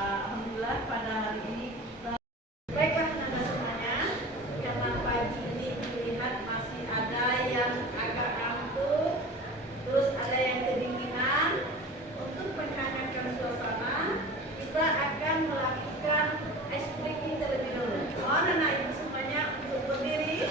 Alhamdulillah pada hari ini kita Baiklah teman-teman semuanya, karena pagi ini dilihat masih ada yang agak ngantuk, terus ada yang kedinginan. Untuk menghangatkan suasana, kita akan melakukan ice breaking terlebih dahulu. Mohon anak ibu semuanya untuk berdiri.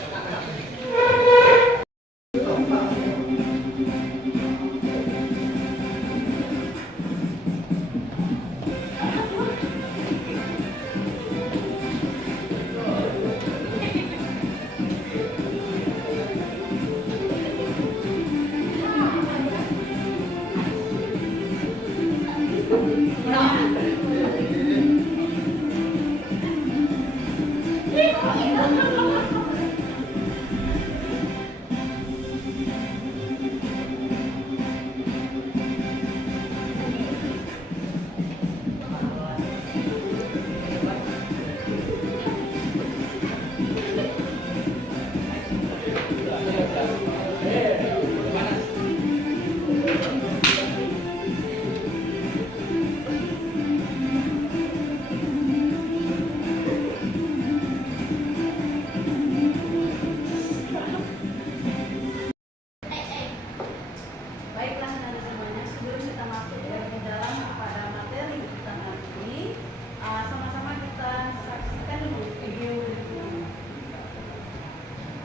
Baiklah teman-teman semuanya, sebelum kita masuk lebih dalam pada materi kita hari ini, sama-sama kita saksikan dulu video berikut ini.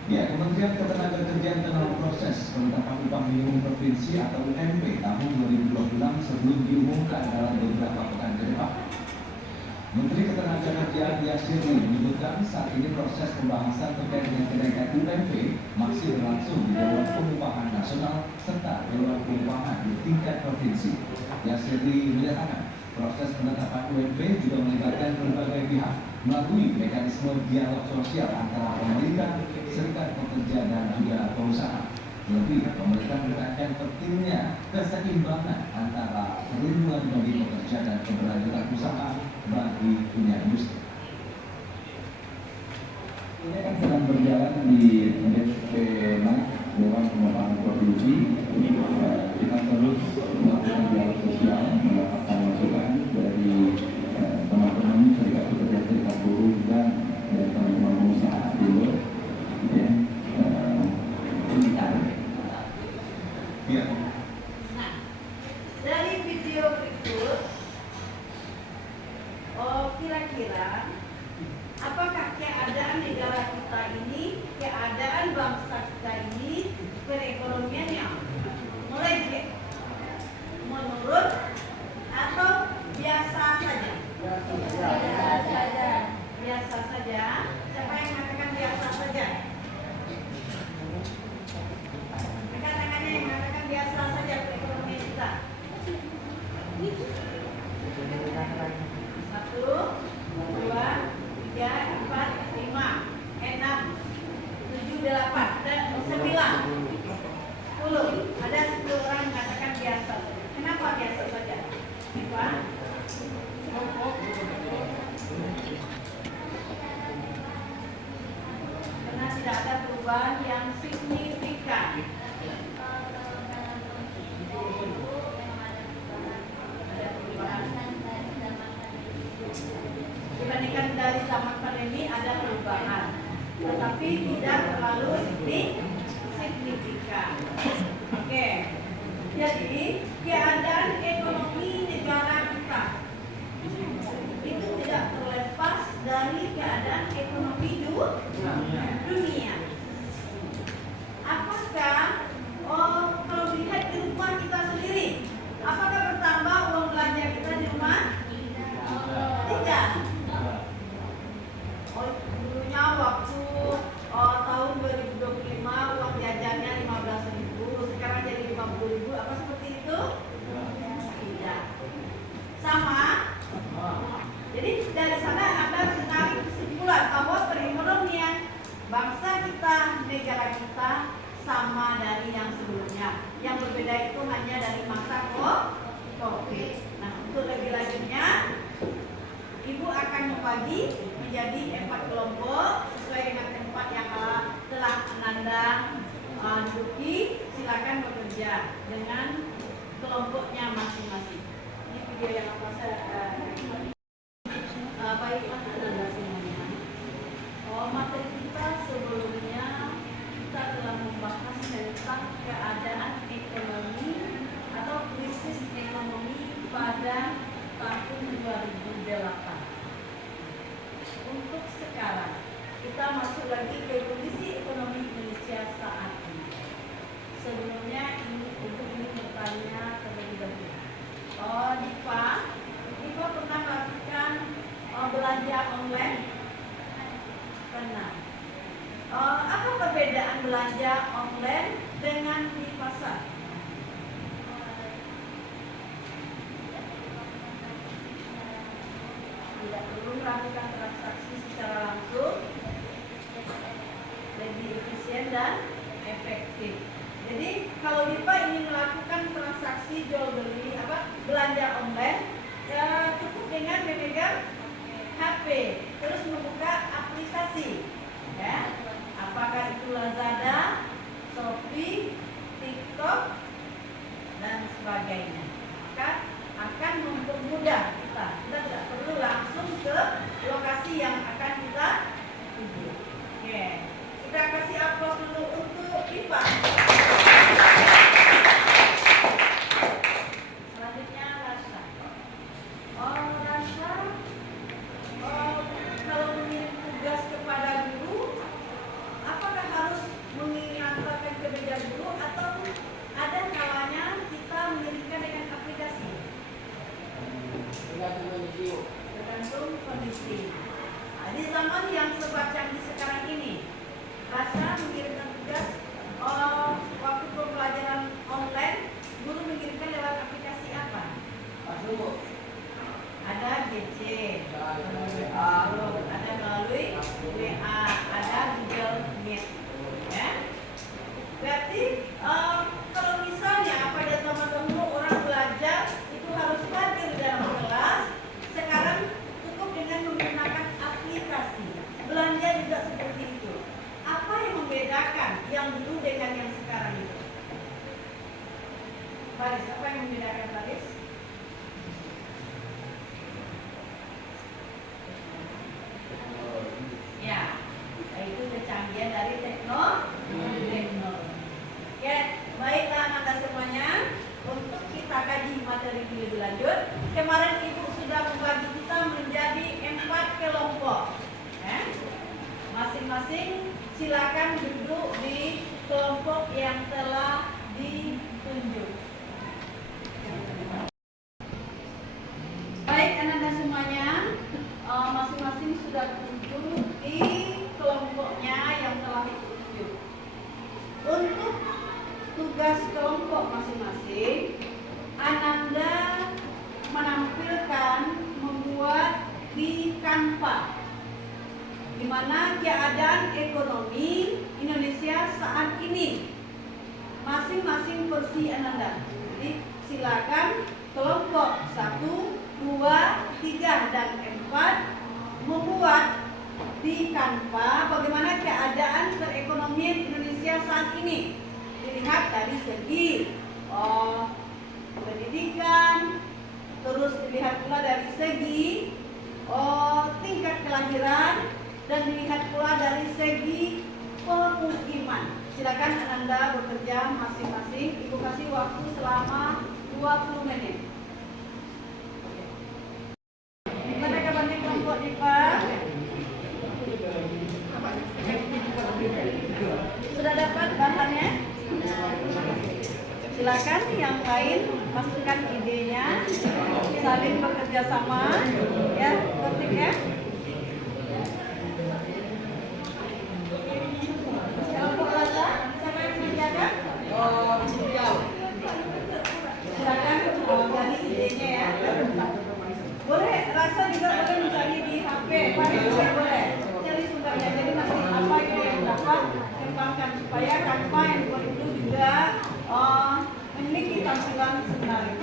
Ya, Kementerian Ketenagakerjaan dalam proses penetapan upah minimum provinsi atau UMP tahun 2026 sebelum diumumkan dalam beberapa pekan ke depan. Menteri Ketenagakerjaan Yasirli menyebutkan saat ini proses pembahasan terkait dengan kenaikan UMP masih berlangsung di Dewan Pengupahan Nasional serta Dewan Pengupahan di tingkat provinsi. Yasirli menyatakan proses penetapan UMP juga melibatkan berbagai pihak melalui mekanisme dialog sosial antara pemerintah, serikat pekerja dan juga pengusaha. Lebih, pemerintah menekankan pentingnya keseimbangan antara perlindungan bagi pekerja dan keberlanjutan usaha bagi dunia industri. Ini kan sedang berjalan di DPM Dewan Pengupahan Provinsi. Kita terus melakukan dialog sosial, mendapatkan masukan dari teman-teman serikat pekerja, serikat buruh dan dari teman-teman pengusaha dulu. Ya. Nah, dari video berikut, kira-kira apakah keadaan negara kita ini, keadaan bangsa kita ini, perekonomiannya melejit, menurun, atau biasa saja? Biasa saja. Biasa saja. Siapa yang mengatakan biasa saja? Angkat tangannya yang mengatakan biasa saja perekonomian kita. 1, 2, 3, 4, 5, 6, 7, 8, dan 9, 10. Ada 10 orang mengatakan biasa. Kenapa biasa saja? Kenapa? Karena tidak ada perubahan yang signifikan. Dibandingkan dari zaman pandemi ada perubahan, tetapi tidak terlalu signifikan. Oke, jadi keadaan ekonomi negara kita itu tidak terlepas dari keadaan ekonomi dunia. Apakah kalau dilihat di rumah kita sendiri, apakah bertambah uang belanja kita di rumah? Tidak. Dulunya waktu tahun 2025 uang jajannya 15.000, sekarang jadi 50.000. Apa seperti itu? Tidak. Sama. Jadi dari sana Anda menarik kesimpulan bahwa perekonomian bangsa kita, negara kita sama dari yang sebelumnya. Yang berbeda itu hanya dari masa COVID. Nah, untuk lebih lanjutnya, Ibu akan membagi menjadi 4 kelompok sesuai dengan tempat yang telah Ananda duduki. Silakan bekerja dengan kelompoknya masing-masing. Ini video yang akan saya kita masuk lagi ke kondisi ekonomi Indonesia saat ini. Sebelumnya ini bertanya terlebih dahulu. Dipa pernah melakukan belanja online? Pernah. Apa perbedaan belanja online dengan di pasar? Tidak perlu melakukan transaksi secara langsung, lebih efisien dan efektif. Jadi kalau Dipa ingin melakukan transaksi jual beli belanja online, ya cukup dengan memegang HP, terus membuka aplikasi, ya. Apakah itu Lazada, Shopee, TikTok, dan sebagainya. Maka akan mempermudah kita tidak perlu langsung ke lokasi yang akan kita tuju. Oke, kita kasih aplaus dulu untuk Dipa. Selanjutnya Rasha. Rasha, kalau mengirim tugas kepada guru, apakah harus mengantarkan ke meja guru atau ada kalanya kita mengirimkan dengan aplikasi? Tergantung kondisi. Di zaman yang serba canggih sekarang ini, Rasha mengirimkan tugas waktu pembelajaran online, guru mengirimkan lewat aplikasi apa? Ada GC, ada melalui WA, ada Google Meet, ya. Berarti kalau misalnya pada zaman dahulu orang belajar itu harus hadir dalam kelas, sekarang cukup dengan menggunakan aplikasi. Belanja juga seperti itu. Apa yang membedakan yang dulu dengan yang sekarang itu? Baris, apa yang membedakan Baris? Ya, itu kecanggihan dari teknologi. Ya, baiklah Anda semuanya, untuk kita kaji materi lebih lanjut. Kemarin Ibu sudah membagi kita menjadi 4 kelompok. Masing-masing silakan duduk di kelompok yang telah ditunjuk. Baik Anda semuanya, masing-masing sudah duduk di kelompoknya yang telah ditunjuk. Untuk tugas kelompok masing-masing, Ananda menampilkan membuat di Canva, di mana keadaan ekonomi Indonesia saat ini, masing-masing versi Ananda. Jadi silakan kelompok 1, 2, 3, dan 4 membuat di Canva bagaimana keadaan perekonomian Indonesia saat ini. Dilihat dari segi pendidikan, terus dilihat pula dari segi tingkat kelahiran, dan dilihat pula dari segi pemukiman. Silakan Anda bekerja masing-masing. Ibu kasih waktu selama 20 menit. Gimana kabarnya kelompok Dipa? Sudah dapat bahannya? Silakan yang lain masukkan idenya, saling bekerja sama, ya, tertib ya. Kelompok Raja, siapa yang menjaga? Silakan gali idenya ya. Boleh Rasa juga boleh mencari di HP, Paris juga boleh. Cari sumbernya. Jadi nanti apa ide yang dapat kembangkan supaya Canva yang dibuat itu juga memiliki tampilan sebenarnya.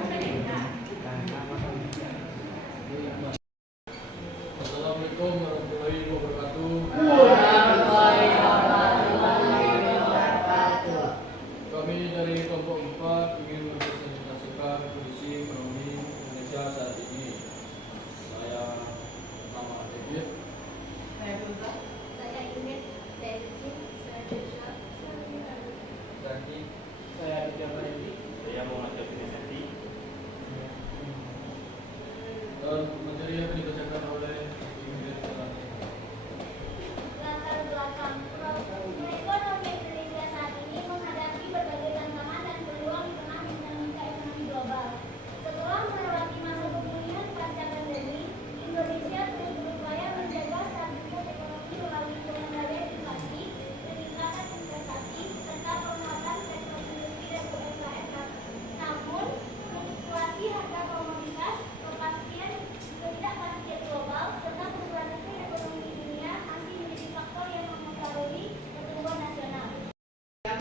Assalamualaikum warahmatullahi wabarakatuh. Kami dari kelompok 4 ingin mempresentasikan kondisi ekonomi Indonesia saat ini. Saya nama David. Saya Buza. Saya ingin Desi, saya Joshua, Ganti. Saya Aditya Predi. Saya Muhammad Jafri Santi.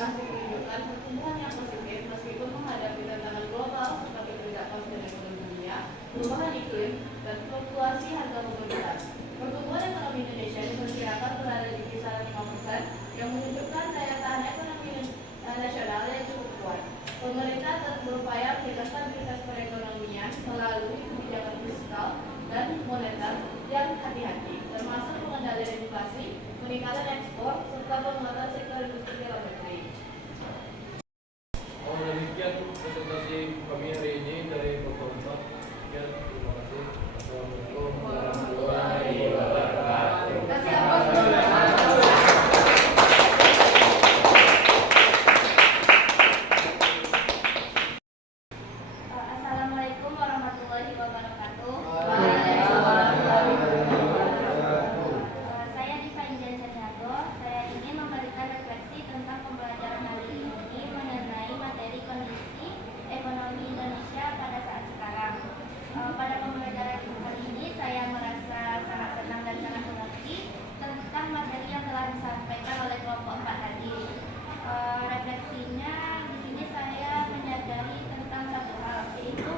masih menunjukkan pertumbuhan yang positif meskipun menghadapi tantangan global seperti ketidakpastian ekonomi dunia, perubahan iklim, dan fluktuasi harga komoditas. Pertumbuhan ekonomi Indonesia diperkirakan berada di kisaran 5%, yang menunjukkan daya tahan ekonomi nasional yang cukup kuat. Pemerintah terus berupaya menjaga stabilitas perekonomian melalui kebijakan fiskal dan moneter yang hati-hati, termasuk pengendalian inflasi, peningkatan ekspor, serta penguatan sektor industri dalam negeri. Demikian presentasi kami hari ini dari Bapak Unpad. Sekian, terima kasih. Assalamualaikum warahmatullahi wabarakatuh. Kasih aplaus. Assalamualaikum warahmatullahi wabarakatuh. Saya Diva Injan Cahyato. Saya ingin memberikan refleksi tentang pembelajaran hari ini mengenai materi kondisi ekonomi Indonesia pada saat sekarang. Pada pembelajaran kali ini saya merasa sangat senang dan sangat mengerti tentang materi yang telah disampaikan oleh kelompok 4 tadi. Refleksinya di sini saya menyadari tentang satu hal, yaitu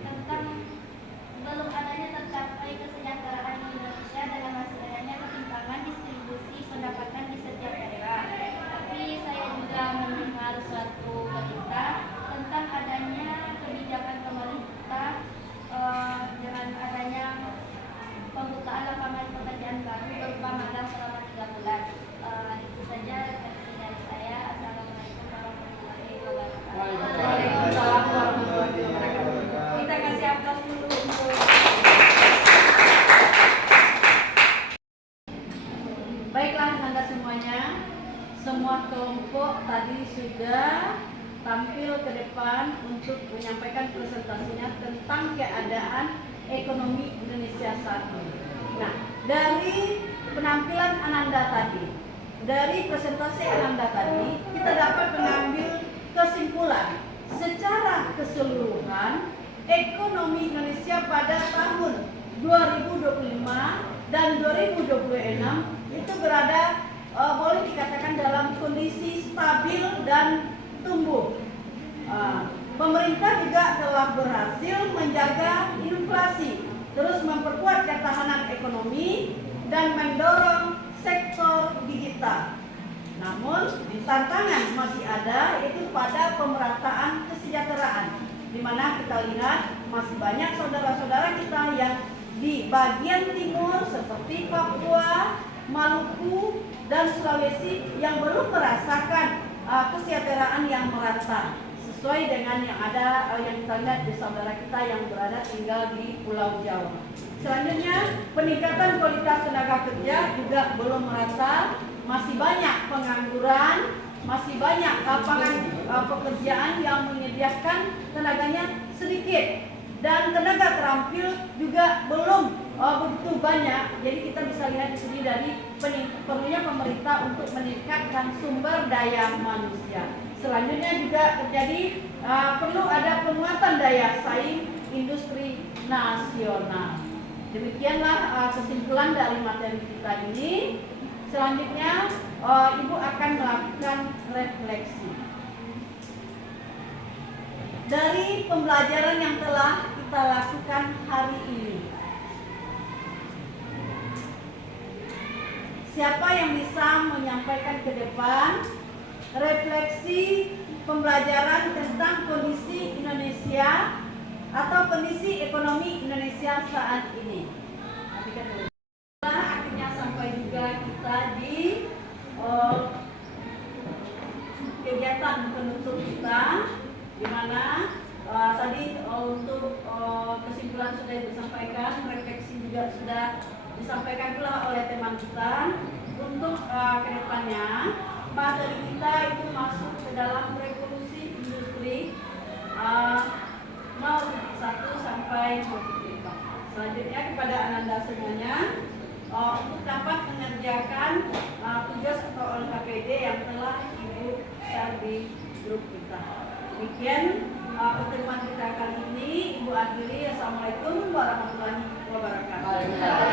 tentang belum adanya tercapai kesejahteraan di Indonesia dengan masih adanya ketimpangan distribusi pendapatan di setiap daerah. Tapi saya juga mendengar suatu berita tentang adanya kebijakan pemerintah dengan adanya pembukaan lapangan pekerjaan baru berupa magang selama 3 bulan. Itu saja refleksi dari saya. Assalamualaikum warahmatullahi wabarakatuh. Waalaikumsalam warahmatullahi wabarakatuh. Kita kasih aplaus dulu untuk baiklah Anda semuanya. Semua kelompok tadi sudah tampil ke depan untuk menyampaikan presentasinya tentang keadaan ekonomi Indonesia saat ini. Nah, dari penampilan Ananda tadi, dari presentasi Ananda tadi, kita dapat mengambil kesimpulan secara keseluruhan ekonomi Indonesia pada tahun 2025 dan 2026 itu berada boleh dikatakan dalam kondisi stabil dan tumbuh. Pemerintah juga telah berhasil menjaga inflasi, terus memperkuat ketahanan ekonomi dan mendorong sektor digital. Namun tantangan masih ada, yaitu pada pemerataan kesejahteraan, di mana kita lihat masih banyak saudara-saudara kita yang di bagian timur seperti Papua, Maluku, dan Sulawesi yang belum merasakan kesejahteraan yang merata sesuai dengan yang ada yang kita lihat di saudara kita yang berada tinggal di Pulau Jawa. Selanjutnya, peningkatan kualitas tenaga kerja juga belum merata, masih banyak pengangguran, masih banyak lapangan pekerjaan yang menyediakan tenaganya sedikit, dan tenaga terampil juga belum begitu banyak. Jadi kita bisa lihat di sini dari perlunya pemerintah untuk meningkatkan sumber daya manusia. Selanjutnya juga terjadi perlu ada penguatan daya saing industri nasional. Demikianlah kesimpulan dari materi kita ini. Selanjutnya Ibu akan melakukan refleksi dari pembelajaran yang telah kita lakukan hari ini. Siapa yang bisa menyampaikan ke depan refleksi pembelajaran tentang kondisi Indonesia atau kondisi ekonomi Indonesia saat ini? Akhirnya sampai juga kita di kegiatan penutup kita, di mana tadi untuk kesimpulan sudah disampaikan, refleksi juga sudah disampaikan pula oleh teman kita. Untuk kedepannya materi kita itu masuk ke dalam revolusi industri 0.1 sampai 0.5. Selanjutnya kepada Ananda semuanya untuk dapat mengerjakan tugas atau LKPD yang telah Ibu share di grup kita. Demikian pertemuan kita kali ini. Ibu akhiri. Assalamualaikum warahmatullahi wabarakatuh.